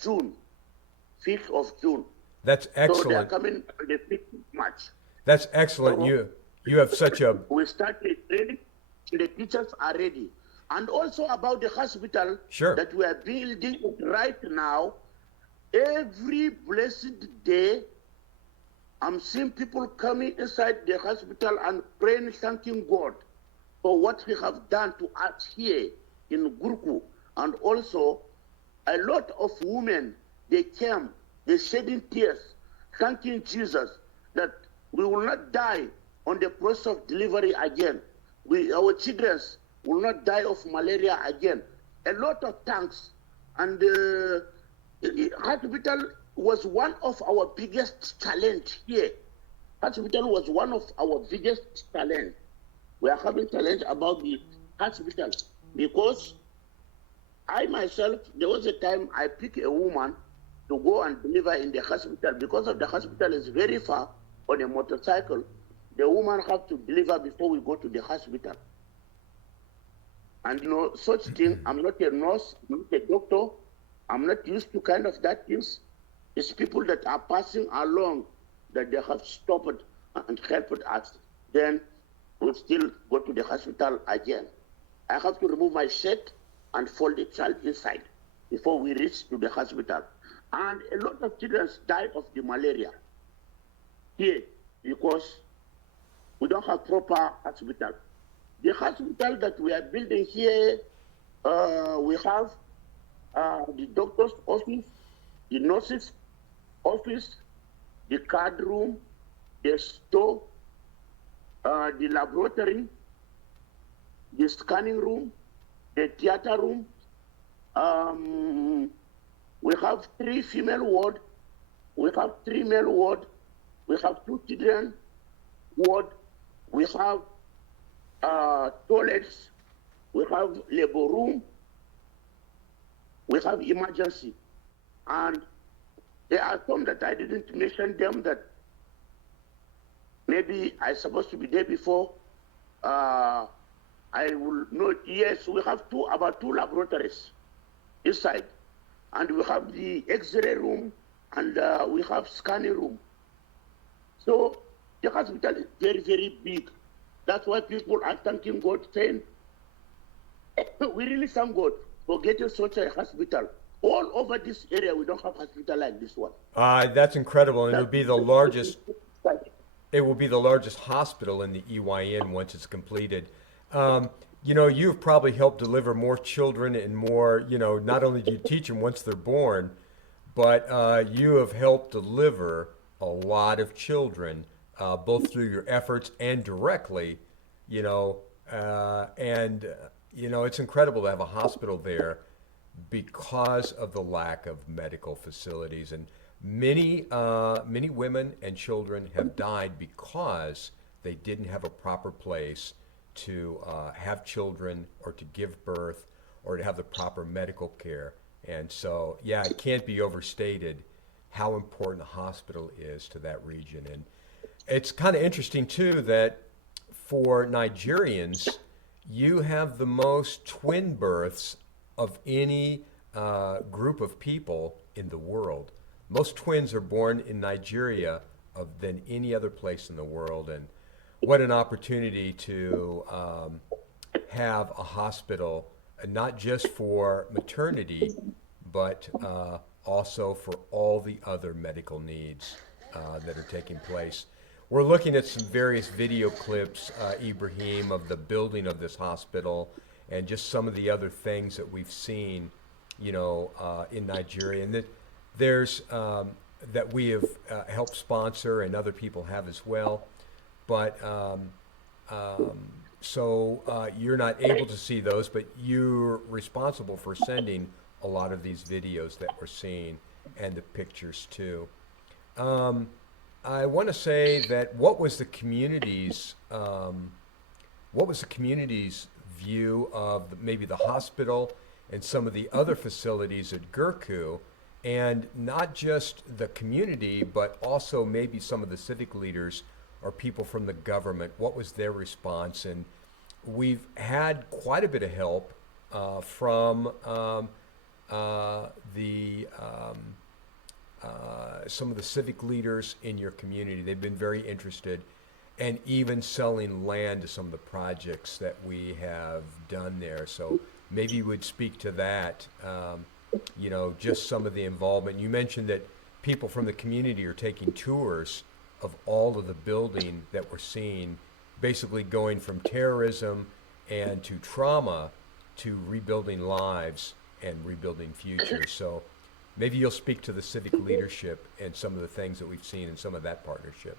June, 5th of June. That's excellent. So they are coming on the 5th of March. That's excellent. So you have such a we started training, the teachers are ready. And also about the hospital Sure. that we are building right now, every blessed day, I'm seeing people coming inside the hospital and praying, thanking God for what He have done to us here in Gurku. And also, a lot of women, they came, they shedding tears, thanking Jesus that we will not die on the process of delivery again. Our children will not die of malaria again. A lot of thanks. And the hospital was one of our biggest challenge here. Hospital was one of our biggest challenge. We are having challenge about the hospital because I myself, there was a time I picked a woman to go and deliver in the hospital because of the hospital is very far on a motorcycle. The woman have to deliver before we go to the hospital. And such thing, I'm not a nurse, I'm not a doctor, I'm not used to kind of that things. It's people that are passing along that they have stopped and helped us. Then we'll still go to the hospital again. I have to remove my shirt and fold the child inside before we reach to the hospital. And a lot of children die of the malaria here because we don't have proper hospital. The hospital that we are building here, we have the doctor's office, the nurse's office, the card room, the store, the laboratory, the scanning room, the theater room. We have 3 female ward, we have 3 male ward, we have 2 children, ward, we have toilets, we have labor room, we have emergency. And there are some that I didn't mention them that maybe I supposed to be there before. I will note, yes, we have about two laboratories inside. And we have the X-ray room and we have scanning room. So the hospital is very, very big. That's why people are thanking God, saying, we really thank God for getting such a hospital. All over this area, we don't have hospital like this one. That's incredible, and it'll be the largest. Right. It will be the largest hospital in the EYN once it's completed. You've probably helped deliver more children and more. Not only do you teach them once they're born, but you have helped deliver a lot of children, both through your efforts and directly. It's incredible to have a hospital there because of the lack of medical facilities, and many women and children have died because they didn't have a proper place to have children or to give birth or to have the proper medical care. And so, yeah, it can't be overstated how important a hospital is to that region. And it's kind of interesting too that for Nigerians, you have the most twin births of any group of people in the world. Most twins are born in Nigeria than any other place in the world. And what an opportunity to have a hospital, not just for maternity, but also for all the other medical needs that are taking place. We're looking at some various video clips, Ibrahim, of the building of this hospital and just some of the other things that we've seen, in Nigeria. And there's that we have helped sponsor and other people have as well. But so you're not able to see those, but you're responsible for sending a lot of these videos that we're seeing and the pictures too. I want to say that what was the community's view of maybe the hospital and some of the other facilities at Gurku, and not just the community, but also maybe some of the civic leaders or people from the government? What was their response? And we've had quite a bit of help from some of the civic leaders in your community. They've been very interested, and even selling land to some of the projects that we have done there. So maybe you would speak to that, just some of the involvement. You mentioned that people from the community are taking tours of all of the building that we're seeing, basically going from terrorism and to trauma to rebuilding lives and rebuilding futures. So maybe you'll speak to the civic leadership and some of the things that we've seen in some of that partnership.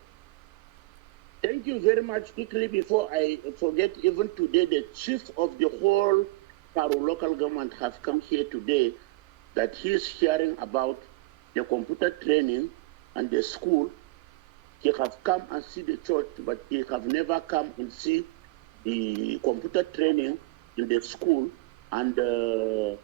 Thank you very much. Quickly, before I forget, even today, the chief of the whole Paro local government has come here today, that he's sharing about the computer training and the school. He have come and see the church, but he have never come and see the computer training in the school and the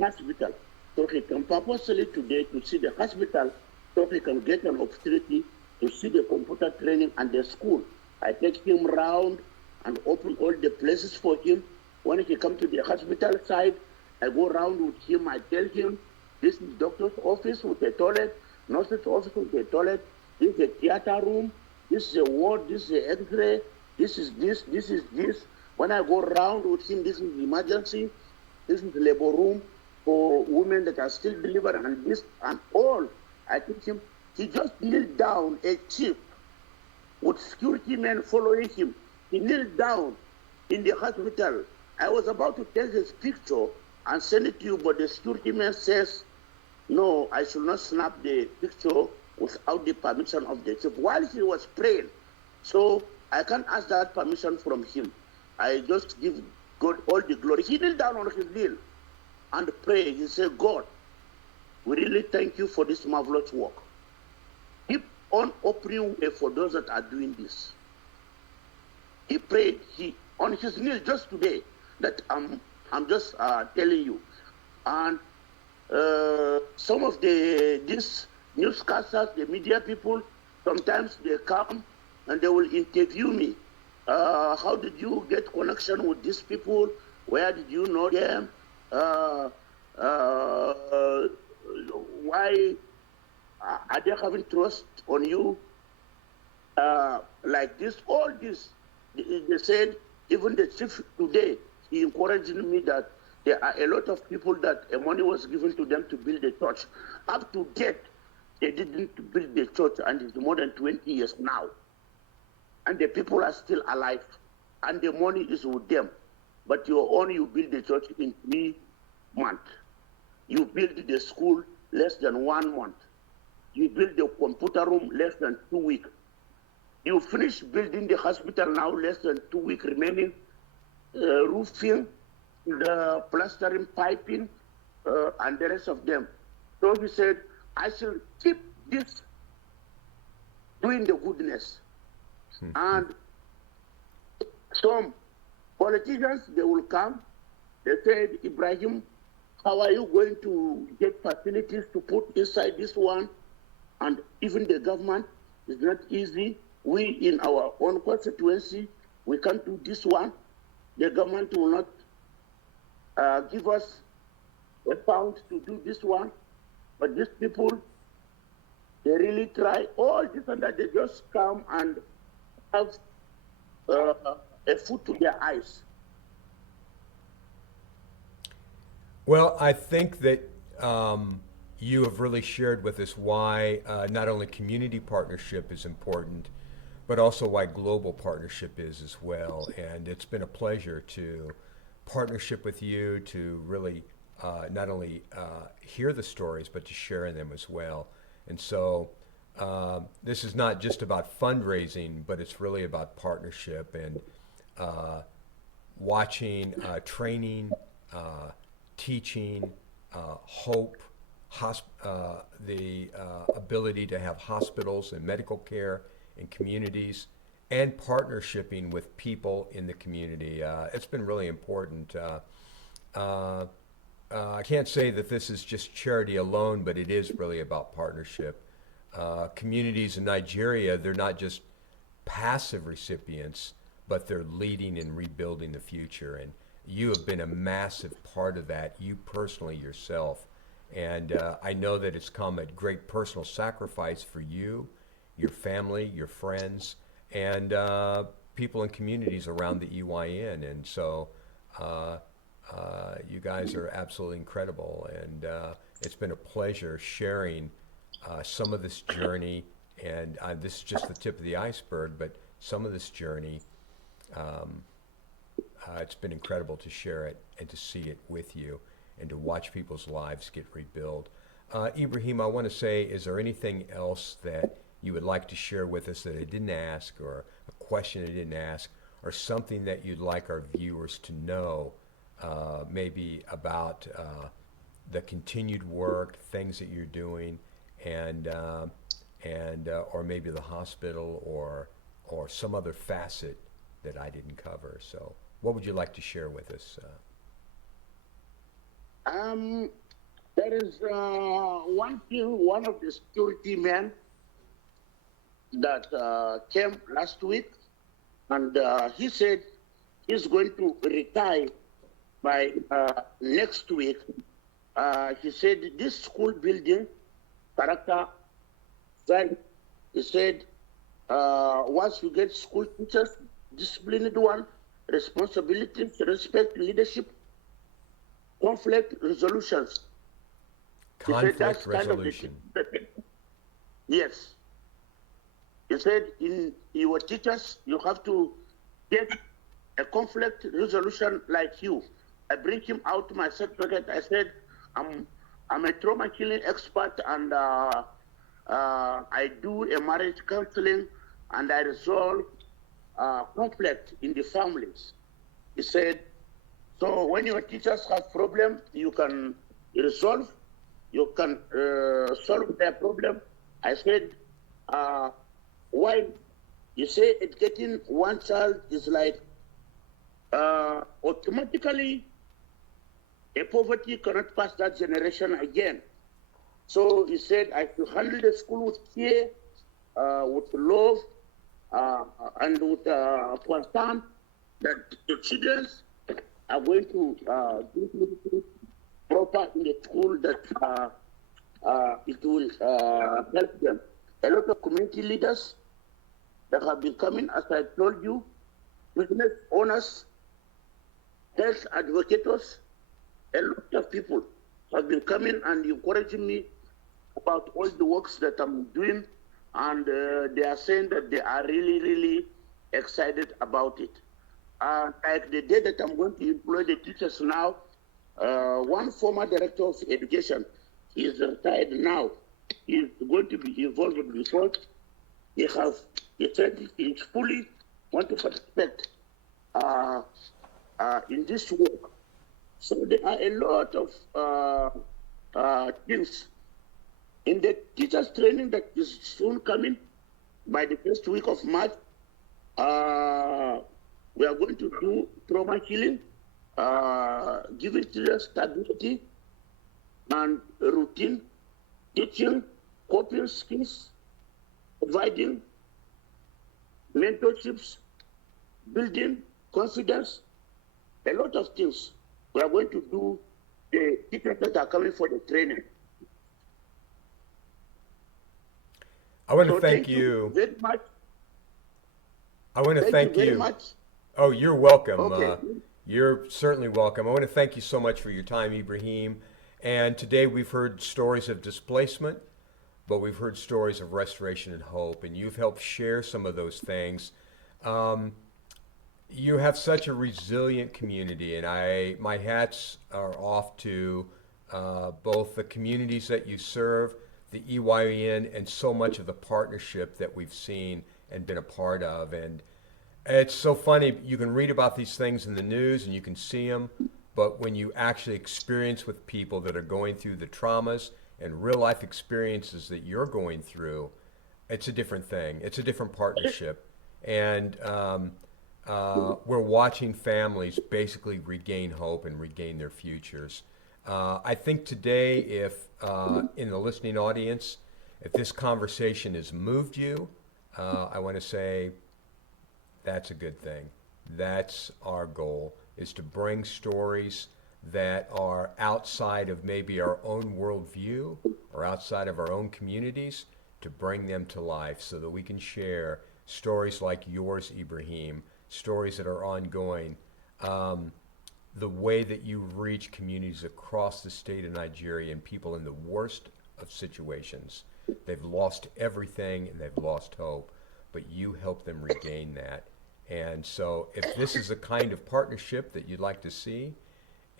hospital. So he come purposely today to see the hospital, so he can get an opportunity to see the computer training and the school. I take him round and open all the places for him. When he come to the hospital side, I go around with him. I tell him, this is doctor's office with a toilet, nurse's office with a toilet. This is a theater room. This is a ward. This is a X-ray. This is this. This is this. When I go around with him, this is emergency. This is labor room for women that are still delivering, and this and all. I think him. He just kneeled down, a chief with security men following him. He kneeled down in the hospital. I was about to take his picture and send it to you, but the security man says, no, I should not snap the picture without the permission of the chief while he was praying. So I can't ask that permission from him. I just give God all the glory. He knelt down on his knee and prayed. He said, God, we really thank you for this marvelous work. Keep on opening way for those that are doing this. He prayed. He on his knees just today. That I'm just telling you. And some of these newscasters, the media people, sometimes they come and they will interview me. How did you get connection with these people? Where did you know them? Why are they having trust on you? Like this, all this, they said, even the chief today, he encouraged me that there are a lot of people that money was given to them to build the church. Up to date, they didn't build the church, and it's more than 20 years now. And the people are still alive, and the money is with them. But you build the church in 3 months. You build the school less than 1 month. You build the computer room less than 2 weeks. You finish building the hospital now, less than 2 weeks remaining, roofing, the plastering, piping, and the rest of them. So he said, I shall keep this doing the goodness. And some politicians, they will come. They said, Ibrahim, how are you going to get facilities to put inside this one? And even the government is not easy. We, in our own constituency, we can't do this one. The government will not give us a pound to do this one. But these people, they really try all this and that. They just come and have a foot to their eyes. Well, I think that you have really shared with us why not only community partnership is important, but also why global partnership is as well. And it's been a pleasure to partnership with you to really not only hear the stories, but to share in them as well. And so this is not just about fundraising, but it's really about partnership and watching, training, teaching, hope, the ability to have hospitals and medical care in communities, and partnershiping with people in the community. It's been really important. I can't say that this is just charity alone, but it is really about partnership. Communities in Nigeria, they're not just passive recipients, but they're leading and rebuilding the future. And you have been a massive part of that, you personally yourself. And I know that it's come at great personal sacrifice for you, your family, your friends, and people in communities around the EYN. And so you guys are absolutely incredible. And it's been a pleasure sharing some of this journey. And this is just the tip of the iceberg, but some of this journey, it's been incredible to share it and to see it with you and to watch people's lives get rebuilt. Ibrahim, I want to say, is there anything else that you would like to share with us that I didn't ask, or a question I didn't ask, or something that you'd like our viewers to know, maybe about the continued work, things that you're doing, and or maybe the hospital, or some other facet that I didn't cover? So what would you like to share with us? There is one thing, one of the security men that came last week, and he said he's going to retire by next week. He said this school building, character, then he said once you get school teachers, disciplined one, responsibilities, respect, leadership, conflict resolutions. Conflict resolution. Yes. He said in your teachers, you have to get a conflict resolution like you. I bring him out to my certificate. I said, I'm a trauma healing expert, and I do a marriage counseling, and I resolve conflict in the families. He said, so when your teachers have problem, you can resolve, you can solve their problem. I said, why You say educating one child is like automatically a poverty cannot pass that generation again. So he said, I should handle the school with care, with love, and with concern that the children are going to do things proper in the school that it will help them. A lot of community leaders that have been coming, as I told you, business owners, health advocates, a lot of people have been coming and encouraging me about all the works that I'm doing, and they are saying that they are really, really excited about it. Like the day that I'm going to employ the teachers now, one former director of education, he is retired now. He is going to be involved because he said he is fully want to participate in this work. So there are a lot of things in the teachers training that is soon coming by the first week of March. We are going to do trauma healing, giving children stability and routine, teaching coping skills, providing mentorships, building confidence, a lot of things. We are going to do the teachers that are coming for the training. I want to So thank you very much. I want to thank very you. much. Oh, you're welcome. Okay. You're certainly welcome. I want to thank you so much for your time, Ibrahim. And today we've heard stories of displacement, but we've heard stories of restoration and hope, and you've helped share some of those things. You have such a resilient community, and my hats are off to both the communities that you serve, the EYN, and so much of the partnership that we've seen and been a part of. And it's so funny, you can read about these things in the news and you can see them, but when you actually experience with people that are going through the traumas and real life experiences that you're going through, it's a different thing. It's a different partnership. And we're watching families basically regain hope and regain their futures. I think today, if in the listening audience, if this conversation has moved you, I want to say that's a good thing. That's our goal, is to bring stories that are outside of maybe our own worldview or outside of our own communities, to bring them to life so that we can share stories like yours, Ibrahim, stories that are ongoing. The way that you reach communities across the state of Nigeria and people in the worst of situations. They've lost everything and they've lost hope, but you help them regain that. And so if this is the kind of partnership that you'd like to see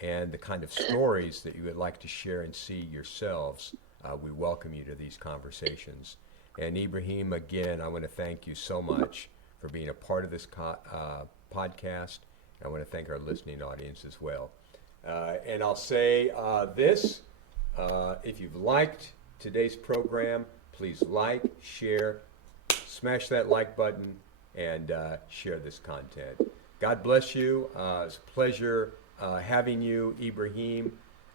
and the kind of stories that you would like to share and see yourselves, we welcome you to these conversations. And Ibrahim, again, I want to thank you so much for being a part of this podcast. I want to thank our listening audience as well. And I'll say this, if you've liked today's program, please like, share, smash that like button, and share this content. God bless you. It's a pleasure having you, Ibrahim.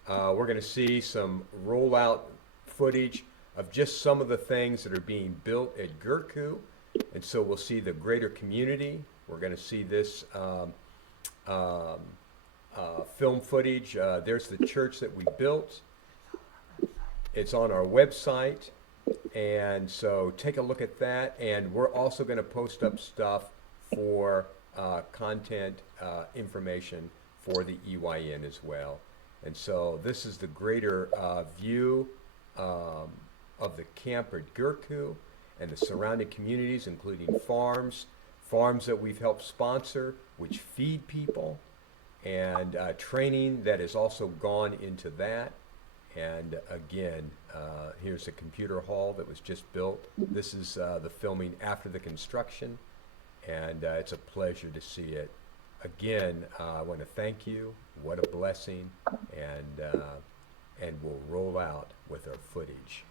We're going to see some rollout footage of just some of the things that are being built at Gurku. And so we'll see the greater community. We're going to see this film footage. There's the church that we built. It's on our website. And so take a look at that. And we're also going to post up stuff for content information for the EYN as well. And so this is the greater view of the camp at Gurku and the surrounding communities, including farms that we've helped sponsor, which feed people, and training that has also gone into that. And again, here's a computer hall that was just built. This is the filming after the construction, and it's a pleasure to see it. Again, I want to thank you. What a blessing, and we'll roll out with our footage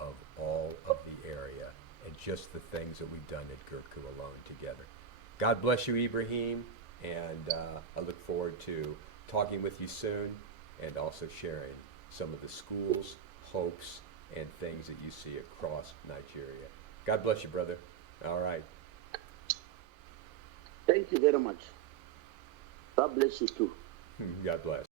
of all of the area and just the things that we've done at Gurku alone together. God bless you, Ibrahim, and I look forward to talking with you soon and also sharing some of the schools, hopes, and things that you see across Nigeria. God bless you, brother. All right. Thank you very much. God bless you too. God bless.